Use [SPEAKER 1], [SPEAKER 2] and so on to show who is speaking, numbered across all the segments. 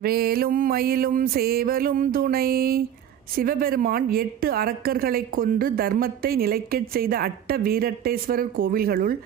[SPEAKER 1] வேலும் மயிலும் சேவலும் துணை. சிவபெருமான் எட்டு அரக்கர்களைக் கொன்று தர்மத்தை நிலைக்கச் செய்த அட்ட வீரட்டேஸ்வரர் கோவில்களுள்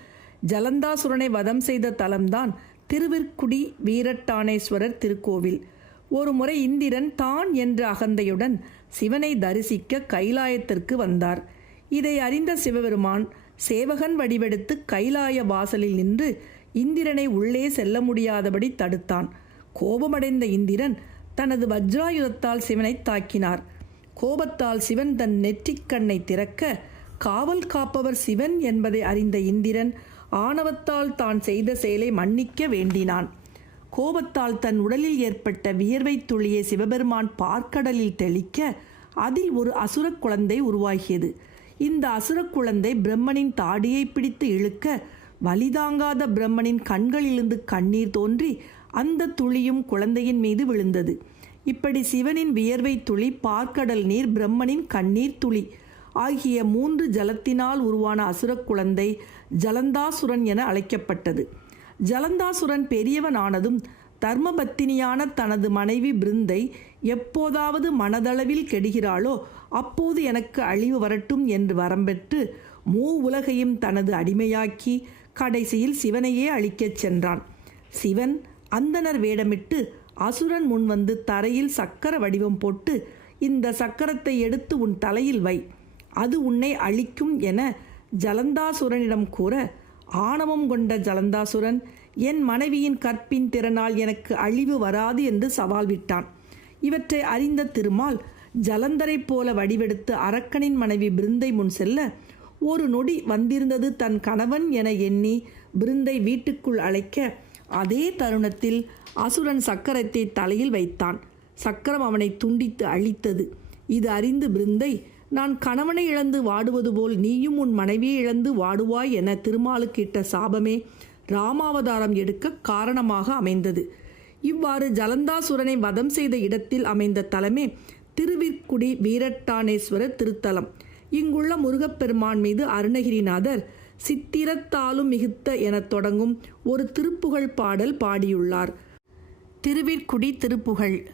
[SPEAKER 1] ஜலந்தாசுரனை வதம் செய்த தலம்தான் திருவிற்குடி வீரட்டானேஸ்வரர் திருக்கோவில். ஒருமுறை இந்திரன் தான் என்ற அகந்தையுடன் சிவனை தரிசிக்க கைலாயத்திற்கு வந்தார். இதை அறிந்த சிவபெருமான் சேவகன் வடிவெடுத்து கைலாய வாசலில் நின்று இந்திரனை உள்ளே செல்ல முடியாதபடி தடுத்தான். கோபமடைந்த இந்திரன் தனது வஜ்ராயுதத்தால் சிவனை தாக்கினார். கோபத்தால் சிவன் தன் நெற்றிக் கண்ணை திறக்க காவல் காப்பவர் சிவன் என்பதை அறிந்த இந்திரன் ஆணவத்தால் தான் செய்த செயலை மன்னிக்க வேண்டினான். கோபத்தால் தன் உடலில் ஏற்பட்ட வியர்வை துளியை சிவபெருமான் பார்க்கடலில் தெளிக்க அதில் ஒரு அசுரக் குழந்தை உருவாகியது. இந்த அசுரக் குழந்தை பிரம்மனின் தாடியை பிடித்து இழுக்க வலிதாங்காத பிரம்மனின் கண்களிலிருந்து கண்ணீர் தோன்றி அந்த துளியும் குழந்தையின் மீது விழுந்தது. இப்படி சிவனின் வியர்வை துளி பார்க்கடல் நீர் பிரம்மனின் கண்ணீர் துளி ஆகிய மூன்று ஜலத்தினால் உருவான அசுரக் குழந்தை ஜலந்தாசுரன் என அழைக்கப்பட்டது. ஜலந்தாசுரன் பெரியவன் ஆனதும் தர்மபத்தினியான தனது மனைவி பிருந்தை எப்போதாவது மனதளவில் கெடுகிறாளோ அப்போது எனக்கு அழிவு வரட்டும் என்று வரம்பெற்று மூ உலகையும் தனது அடிமையாக்கி கடைசியில் சிவனையே அழிக்கச் சென்றான். சிவன் அந்தனர் வேடமிட்டு அசுரன் முன் வந்து தரையில் சக்கர வடிவம் போட்டு இந்த சக்கரத்தை எடுத்து உன் தலையில் வை. அது உன்னை அழிக்கும் என ஜலந்தாசுரனிடம் கூற ஆணவம் கொண்ட ஜலந்தாசுரன் என் மனைவியின் கற்பின் திறனால் எனக்கு அழிவு வராது என்று சவால் விட்டான். இவற்றை அறிந்த திருமால் ஜலந்தரைப் போல வடிவெடுத்து அரக்கனின் மனைவி பிருந்தை முன் செல்ல ஒரு நொடி வந்திருந்தது தன் கணவன் என எண்ணி பிருந்தை வீட்டுக்குள் அழைக்க அதே தருணத்தில் அசுரன் சக்கரத்தை தலையில் வைத்தான். சக்கரம் அவனை துண்டித்து அழித்தது. இது அறிந்து பிருந்தை நான் கணவனை இழந்து வாடுவது போல் நீயும் உன் மனைவியை இழந்து வாடுவாய் என திருமாலுக்கு இட்ட சாபமே ராமாவதாரம் எடுக்க காரணமாக அமைந்தது. இவ்வாறு ஜலந்தாசுரனை வதம் செய்த இடத்தில் அமைந்த தலமே திருவிற்குடி வீரட்டானேஸ்வரர் திருத்தலம். இங்குள்ள முருகப்பெருமான் மீது அருணகிரிநாதர் சித்திரத்தாலும் மிகுத்த எனத் தொடங்கும் ஒரு திருப்புகழ் பாடல் பாடியுள்ளார். திருவிற்குடி திருப்புகழ்.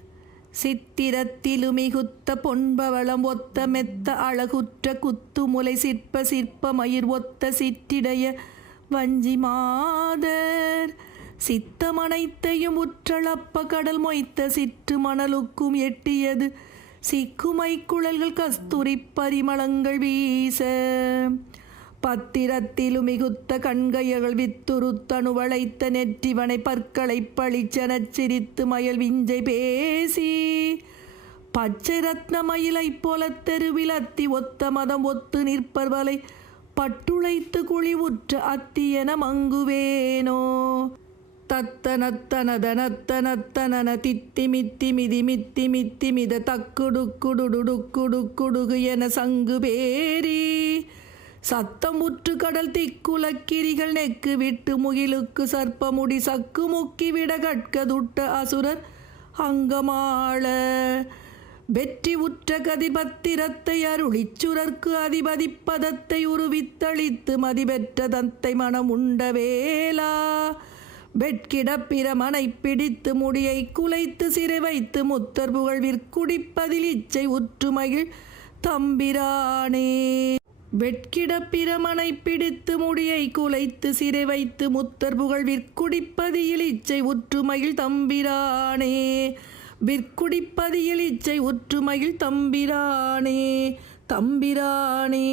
[SPEAKER 1] சித்திரத்திலுமிகுத்த பொன்பவளம் ஒத்த மெத்த அழகுற்ற குத்துமுலை சிற்ப சிற்ப மயிர் ஒத்த சிற்றிடைய வஞ்சி மாதர். சித்தமனைத்தையும் உற்றளப்ப கடல் மொய்த்த சிற்று மணலுக்கும் எட்டியது சிக்குமை குழல்கள் கஸ்தூரி பரிமளங்கள் வீச. பத்திரத்திலு மிகுத்த கண்கையகள் வித்துருத்தனு வளைத்த நெற்றிவனை பற்களை பளிச்செனச் சிரித்து மயல் விஞ்சை பேசி பச்சை ரத்ன மயிலைப் போல தெருவில் அத்தி ஒத்த மதம் ஒத்து நிற்பர்வலை பட்டுளைத்து குழிவுற்ற அத்தியன மங்குவேனோ. தத்தனத்தனதனத்தனத்தனன தித்தி மித்தி மிதி மித்தி மித்தி மித தக்குடுக்குடுடுக்குடுடுக்குடுகு என சங்கு பேரி சத்தமுற்று கடல் திக்குலக்கிரிகள் நெக்கு விட்டு முகிலுக்கு சர்ப்பமுடி சக்கு முக்கி விட கட்கதுட்ட அசுரர் அங்கமாள. வெற்றி உற்ற கதிபத்திரத்தை அருளிச்சுரர்க்கு அதிபதி பதத்தை உருவித்தளித்து மதிபெற்ற தத்தை மனம் உண்ட வேலா வெட்கிட பிரமனை பிடித்து முடியை குலைத்து சிறை வைத்து முத்தர் புகழ்விற்குடிப்பதில் இச்சை உற்றுமகிழ் தம்பிரானே. வெட்கிட பிரமனை பிடித்து முடியை குலைத்து சிறை வைத்து முத்தர் புகழ் விற்குடிப்பதியில் இச்சை ஒற்றுமையில் தம்பிரானே. விற்குடிப்பதியில் இச்சை ஒற்றுமையில் தம்பிரானே தம்பிரானே.